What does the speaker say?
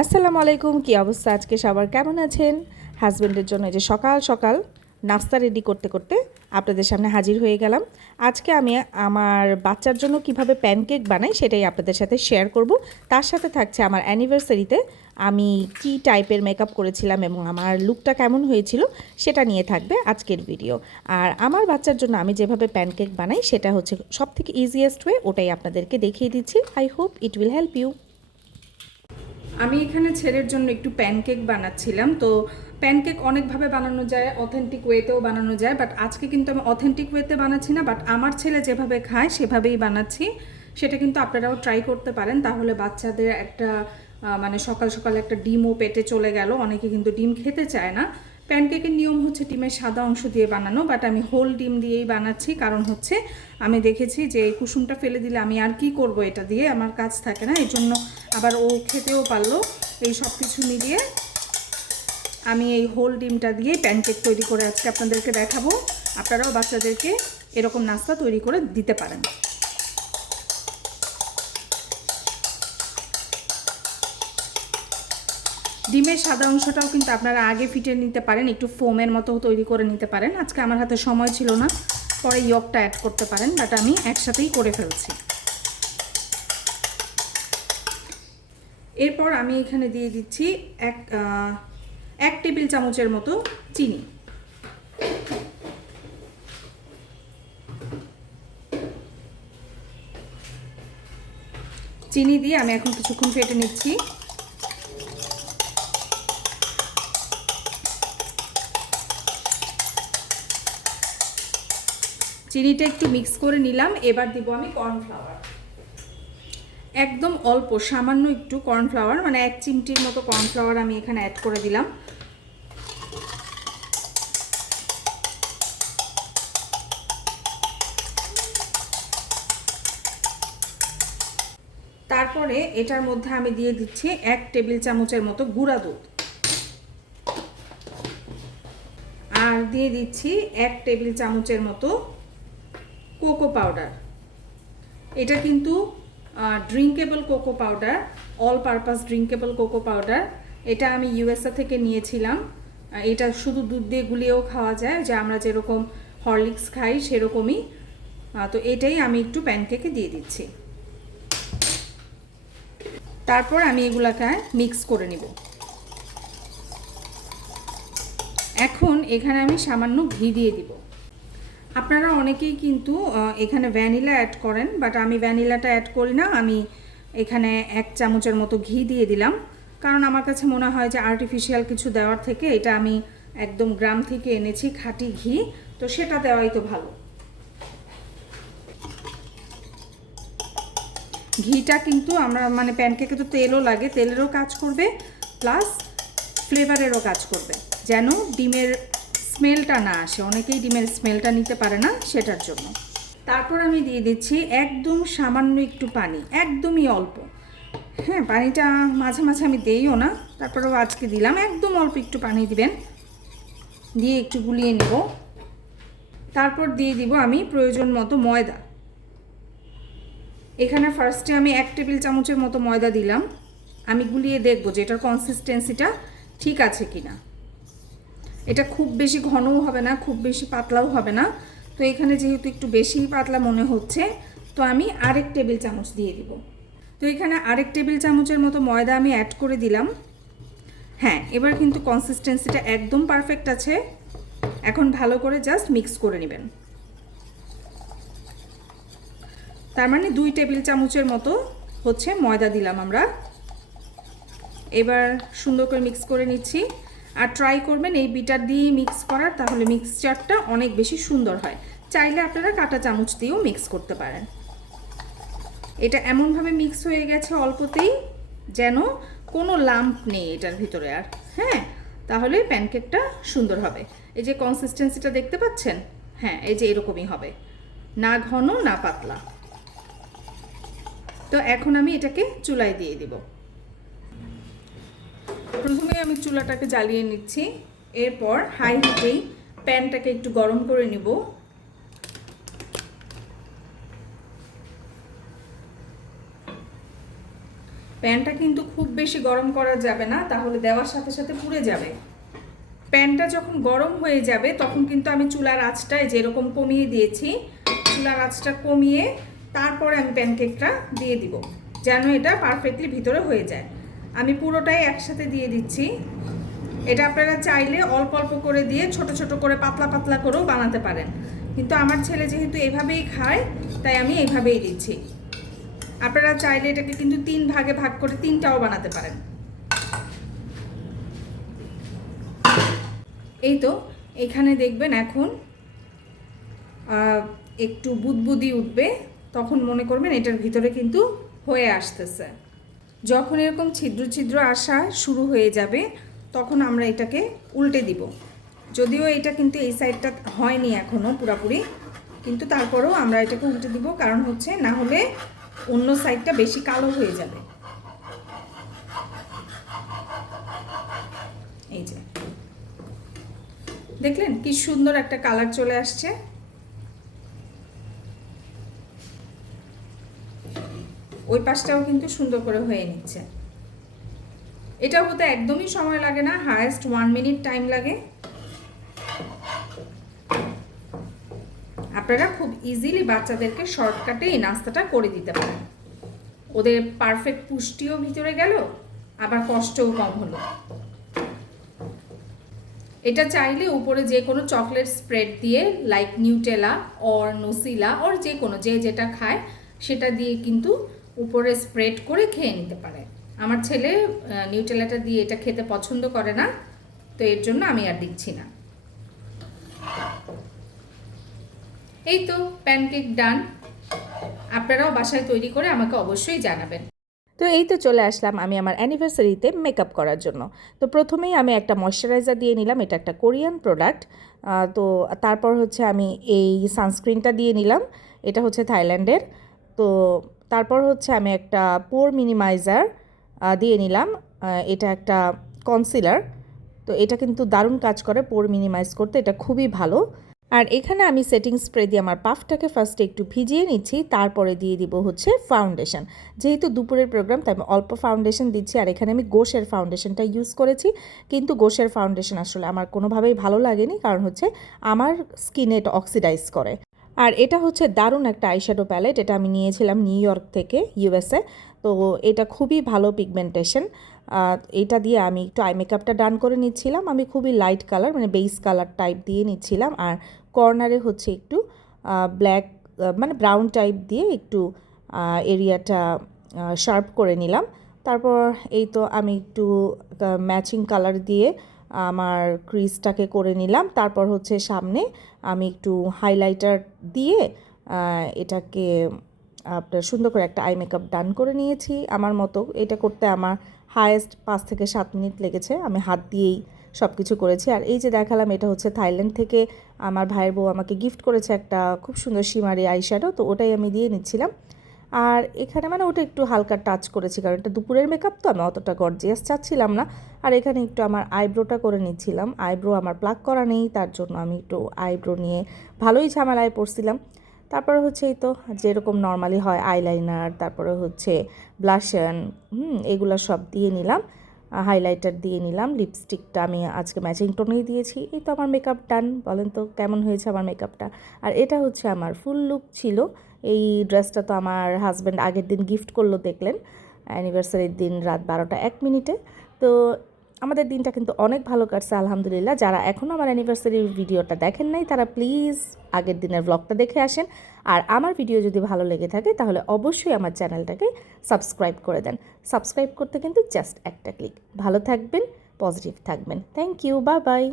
আসসালামু আলাইকুম, কি অবস্থা আজকে সবার, কেমন আছেন? হাজব্যান্ডের জন্য যে সকাল সকাল নাস্তা রেডি করতে করতে আপনাদের সামনে হাজির হয়ে গেলাম। আজকে আমি আমার বাচ্চার জন্য কিভাবে প্যানকেক বানাই সেটাই আপনাদের সাথে শেয়ার করব। তার সাথে থাকছে আমার অ্যানিভার্সারিতে আমি কি টাইপের মেকআপ করেছিলাম এবং আমার লুকটা কেমন হয়েছিল সেটা নিয়ে থাকবে আজকের ভিডিও। আর আমার বাচ্চার জন্য আমি যেভাবে প্যানকেক বানাই সেটা হচ্ছে সবথেকে ইজিয়েস্ট ওয়ে, ওটাই আপনাদেরকে দেখিয়ে দিচ্ছি। I hope it will help you. আমি এখানে ছেলের জন্য একটু প্যানকেক বানাচ্ছিলাম। তো প্যানকেক অনেকভাবে বানানো যায়, অথেন্টিক ওয়েতেও বানানো যায়, বাট আজকে কিন্তু আমি অথেন্টিক ওয়েতে বানাচ্ছি না, বাট আমার ছেলে যেভাবে খায় সেভাবেই বানাচ্ছি। সেটা কিন্তু আপনারাও ট্রাই করতে পারেন, তাহলে বাচ্চাদের একটা মানে সকাল সকাল একটা ডিমও পেটে চলে গেল। অনেকে কিন্তু ডিম খেতে চায় না। প্যানকেকের নিয়ম হচ্ছে ডিমের সাদা অংশ দিয়ে বানানো, বাট আমি হোল ডিম দিয়েই বানাচ্ছি। কারণ হচ্ছে আমি দেখেছি যে এই কুসুমটা ফেলে দিলে আমি আর কি করব, এটা দিয়ে আমার কাজ থাকে না, এই জন্য আবার ও খেতেও পারলো। এই সব কিছু মিলিয়ে আমি এই হোল ডিমটা দিয়ে প্যানকেক তৈরি করে আজকে আপনাদেরকে দেখাবো। আপনারাও বাচ্চাদেরকে এরকম নাস্তা তৈরি করে দিতে পারেন। ডিমের সাদা অংশটাও কিন্তু আপনারা আগে ফিটে নিতে পারেন, একটু ফোমের মতো তৈরি করে নিতে পারেন। আজকে আমার হাতে সময় ছিল না, পরে ইয়কটা অ্যাড করতে পারেন, বাট আমি একসাথেই করে ফেলছি। এরপর আমি এখানে দিয়ে দিচ্ছি এক টেবিল চামচের মতো চিনি। চিনি দিয়ে আমি এখন কিছুক্ষণ ফেটে নিচ্ছি। চিনিটা একটু মিক্স করে নিলাম। এবার দিব আমি কর্নফ্লাওয়ার, একদম অল্প সামান্য একটু কর্নফ্লাওয়ার, মানে 1 চিমটির মতো কর্নফ্লাওয়ার আমি এখানে অ্যাড করে দিলাম। তারপরে এটার মধ্যে আমি দিয়ে দিচ্ছি 1 টেবিল চামচের মতো গুঁড়া দুধ, আর দিয়ে দিচ্ছি 1 টেবিল চামচের মতো কোকো পাউডার। এটা কিন্তু drinkable cocoa powder, all purpose drinkable cocoa powder. এটা আমি ইউএসএ থেকে নিয়েছিলাম। এটা শুধু দুধ দিয়ে গুলিয়েও খাওয়া যায়, যে আমরা যেরকম হরলিক্স খাই সেরকমই। তো এটাই আমি একটু প্যানকেকে দিয়ে দিচ্ছি। তারপর আমি এগুলাকে মিক্স করে নিব। এখন এখানে আমি সামান্য ঘি দিয়ে দিব। আপনারা অনেকেই কিন্তু এখানে ভ্যানিলা অ্যাড করেন, বাট আমি ভ্যানিলাটা অ্যাড করি না। আমি এখানে 1 চামচের মতো ঘি দিয়ে দিলাম, কারণ আমার কাছে মনে হয় যে আর্টিফিশিয়াল কিছু দেওয়ার থেকে এটা আমি একদম গ্রাম থেকে এনেছি খাঁটি ঘি, তো সেটা দেওয়াই তো ভালো। ঘিটা কিন্তু আমরা মানে প্যানকেকে তো তেলও লাগে, তেলেরও কাজ করবে, প্লাস ফ্লেভারেরও কাজ করবে, যেন ডিমের স্মেলটা না আসে। অনেকেই ডিমের স্মেলটা নিতে পারে না, সেটার জন্য। তারপর আমি দিয়ে দিচ্ছি একদম সামান্য একটু পানি, একদমই অল্প। হ্যাঁ, পানিটা মাঝে মাঝে আমি দেইও না, তারপরেও আজকে দিলাম। একদম অল্প একটু পানি দিবেন, দিয়ে একটু গুলিয়ে নেব। তারপর দিয়ে দিব আমি প্রয়োজন মতো ময়দা। এখানে ফার্স্টে আমি 1 টেবিল চামচের মতো ময়দা দিলাম। আমি গুলিয়ে দেখব যে এটার কনসিস্টেন্সিটা ঠিক আছে কিনা। এটা খুব বেশি ঘনও হবে না, খুব বেশি পাতলাও হবে না। তো এখানে যেহেতু একটু বেশি পাতলা মনে হচ্ছে, তো আমি আরেক টেবিল চামচ দিয়ে দিব। তো এখানে আরেক টেবিল চামচের মতো ময়দা আমি অ্যাড করে দিলাম। হ্যাঁ, এবার কিন্তু কনসিস্টেন্সিটা একদম পারফেক্ট আছে। এখন ভালো করে জাস্ট মিক্স করে নেবেন। তার মানে 2 টেবিল চামচের মতো হচ্ছে ময়দা দিলাম আমরা। এবার সুন্দর করে মিক্স করে নিচ্ছি। আর ট্রাই করবেন এই বিটার দিয়ে মিক্স করার, তাহলে মিক্সচারটা অনেক বেশি সুন্দর হয়। চাইলে আপনারা কাঁটা চামচ দিয়েও মিক্স করতে পারেন। এটা এমনভাবে মিক্স হয়ে গেছে অল্পতেই, যেন কোনো লাম্প নেই এটার ভিতরে আর। হ্যাঁ, তাহলে প্যানকেকটা সুন্দর হবে। এই যে কনসিস্টেন্সিটা দেখতে পাচ্ছেন, হ্যাঁ, এই যে এরকমই হবে, না ঘন না পাতলা। তো এখন আমি এটাকে চুলায় দিয়ে দিব। প্রথমে আমি চুলাটাকে জ্বালিয়ে নিচ্ছি। এরপর হাই হিটেই প্যানটাকে একটু গরম করে নিব। প্যানটা কিন্তু খুব বেশি গরম করা যাবে না, তাহলে দেওয়ার সাথে সাথে পুড়ে যাবে। প্যানটা যখন গরম হয়ে যাবে তখন কিন্তু আমি চুলার আঁচটায় যেরকম কমিয়ে দিয়েছি, চুলার আঁচটা কমিয়ে তারপরে আমি প্যানকেকটা দিয়ে দিব, যেন এটা পারফেক্টলি ভিতরে হয়ে যায়। আমি পুরোটাই একসাথে দিয়ে দিচ্ছি। এটা আপনারা চাইলে অল্প অল্প করে দিয়ে ছোট ছোট করে পাতলা পাতলা করেও বানাতে পারেন, কিন্তু আমার ছেলে যেহেতু এভাবেই খায় তাই আমি এইভাবেই দিচ্ছি। আপনারা চাইলে এটাকে কিন্তু 3 ভাগে ভাগ করে 3টাও বানাতে পারেন। এই তো এখানে দেখবেন এখন একটু বুদবুদি উঠবে, তখন মনে করবেন এটার ভিতরে কিন্তু হয়ে আসতেছে। যখন এরকম ছিদ্র ছিদ্র আসা শুরু হয়ে যাবে তখন আমরা এটাকে উল্টে দিব। যদিও এটা কিন্তু এই সাইডটা হয়নি এখনও পুরোপুরি, কিন্তু তারপরেও আমরা এটাকে উল্টে দিব, কারণ হচ্ছে না হলে অন্য সাইডটা বেশি কালো হয়ে যাবে। এই যে দেখলেন কি সুন্দর একটা কালার চলে আসছে। ওই পাশটাও কিন্তু সুন্দর করে হয়ে নিচ্ছে। এটা হতে একদমই সময় লাগে না, হায়েস্ট 1 মিনিট টাইম লাগে। আপনারা খুব ইজিলি বাচ্চাদেরকে শর্টকাটে এই নাস্তাটা করে দিতে পারেন। ওদের পারফেক্ট পুষ্টিও ভিতরে গেল, আবার কষ্টও কম হলো। এটা চাইলে উপরে যে কোনো চকলেট স্প্রেড দিয়ে, লাইক নিউটেলা অর নসিলা অর যে কোনো যে যেটা খায় সেটা দিয়ে কিন্তু উপরে স্প্রেড করে খেয়ে নিতে পারে। আমার ছেলে নিউটেলাটা দিয়ে এটা খেতে পছন্দ করে না, তো এর জন্য আমি আর দিচ্ছি না। এই তো প্যানকেক ডান। আপনারাও বাসায় তৈরি করে আমাকে অবশ্যই জানাবেন। তো এই তো চলে আসলাম আমি আমার অ্যানিভার্সারিতে মেকআপ করার জন্য। তো প্রথমেই আমি একটা ময়শ্চারাইজার দিয়ে নিলাম, এটা একটা কোরিয়ান প্রোডাক্ট। তো তারপর হচ্ছে আমি এই সানস্ক্রিনটা দিয়ে নিলাম, এটা হচ্ছে থাইল্যান্ডের। তো তারপর হচ্ছে আমি একটা পোর মিনিমাইজার দিয়ে নিলাম, এটা একটা কনসিলার। তো এটা কিন্তু দারুণ কাজ করে পোর মিনিমাইজ করতে, এটা খুবই ভালো। আর এখানে আমি সেটিং স্প্রে দিয়ে আমার পাফটাকে ফার্স্টে একটু ভিজিয়ে নিচ্ছি, তারপরে দিয়ে দিব হচ্ছে ফাউন্ডেশন। যেহেতু দুপুরের প্রোগ্রাম তাই আমি অল্প ফাউন্ডেশন দিচ্ছি। আর এখানে আমি গোশের ফাউন্ডেশনটা ইউজ করেছি, কিন্তু গোশের ফাউন্ডেশন আসলে আমার কোনোভাবেই ভালো লাগেনি, কারণ হচ্ছে আমার স্কিনে এটা অক্সিডাইজ করে। আর এটা হচ্ছে দারুণ একটা আইশ্যাডো প্যালেট, এটা আমি নিয়েছিলাম নিউ ইয়র্ক থেকে, ইউএসএ। তো এটা খুবই ভালো পিগমেন্টেশন। এটা দিয়ে আমি একটু আই মেকআপটা ডান করে নিচ্ছিলাম। আমি খুবই লাইট কালার মানে বেস কালার টাইপ দিয়ে নিচ্ছিলাম, আর কর্নারে হচ্ছে একটু ব্ল্যাক মানে ব্রাউন টাইপ দিয়ে একটু এরিয়াটা শার্প করে নিলাম। তারপর এই তো আমি একটু ম্যাচিং কালার দিয়ে আমার ক্রিজটাকে করে নিলাম। তারপর হচ্ছে সামনে আমি একটু হাইলাইটার দিয়ে এটাকে আপনার সুন্দর করে একটা আই মেকআপ ডান করে নিয়েছি আমার মতো। এটা করতে আমার হায়েস্ট 5 থেকে 7 মিনিট লেগেছে, আমি হাত দিয়েই সব কিছু করেছি। আর এই যে দেখালাম এটা হচ্ছে থাইল্যান্ড থেকে আমার ভাইয়ের বউ আমাকে গিফট করেছে একটা খুব সুন্দর শিমারি আইশ্যাডো, তো ওটাই আমি দিয়ে নিচ্ছিলাম। আর এখানে মানে ওটা একটু হালকা টাচ করেছি, কারণ এটা দুপুরের মেকআপ তো আমি অতটা গর্জিয়াস চাচ্ছিলাম না। আর এখানে একটু আমার আইব্রোটা করে নিচ্ছিলাম, আইব্রো আমার প্লাক করা নেই, তার জন্য আমি একটু আইব্রো নিয়ে ভালোই ঝামেলায় পড়ছিলাম। তারপরে হচ্ছে এই তো যেরকম নর্মালি হয় আইলাইনার, তারপরে হচ্ছে ব্লাশন, এগুলো সব দিয়ে নিলাম, হাইলাইটার দিয়ে নিলাম, লিপস্টিকটা আমি আজকে ম্যাচিং টোনেই দিয়েছি। এই তো আমার মেকআপ ডান। বলেন তো কেমন হয়েছে আমার মেকআপটা? আর এটা হচ্ছে আমার ফুল লুক ছিল। এই ড্রেসটা তো আমার হাজব্যান্ড আগের দিন গিফট করলো, দেখলেন অ্যানিভার্সারির দিন রাত 12টা 1 মিনিটে। তো আমাদের দিনটা কিন্তু অনেক ভালো কাটছে আলহামদুলিল্লাহ। যারা এখনও আমার অ্যানিভার্সারির ভিডিওটা দেখেন নাই তারা প্লিজ আগের দিনের ব্লগটা দেখে আসেন। আর আমার ভিডিও যদি ভালো লেগে থাকে তাহলে অবশ্যই আমার চ্যানেলটাকে সাবস্ক্রাইব করে দেন। সাবস্ক্রাইব করতে কিন্তু জাস্ট একটা ক্লিক। ভালো থাকবেন, পজিটিভ থাকবেন। Thank you, bye by.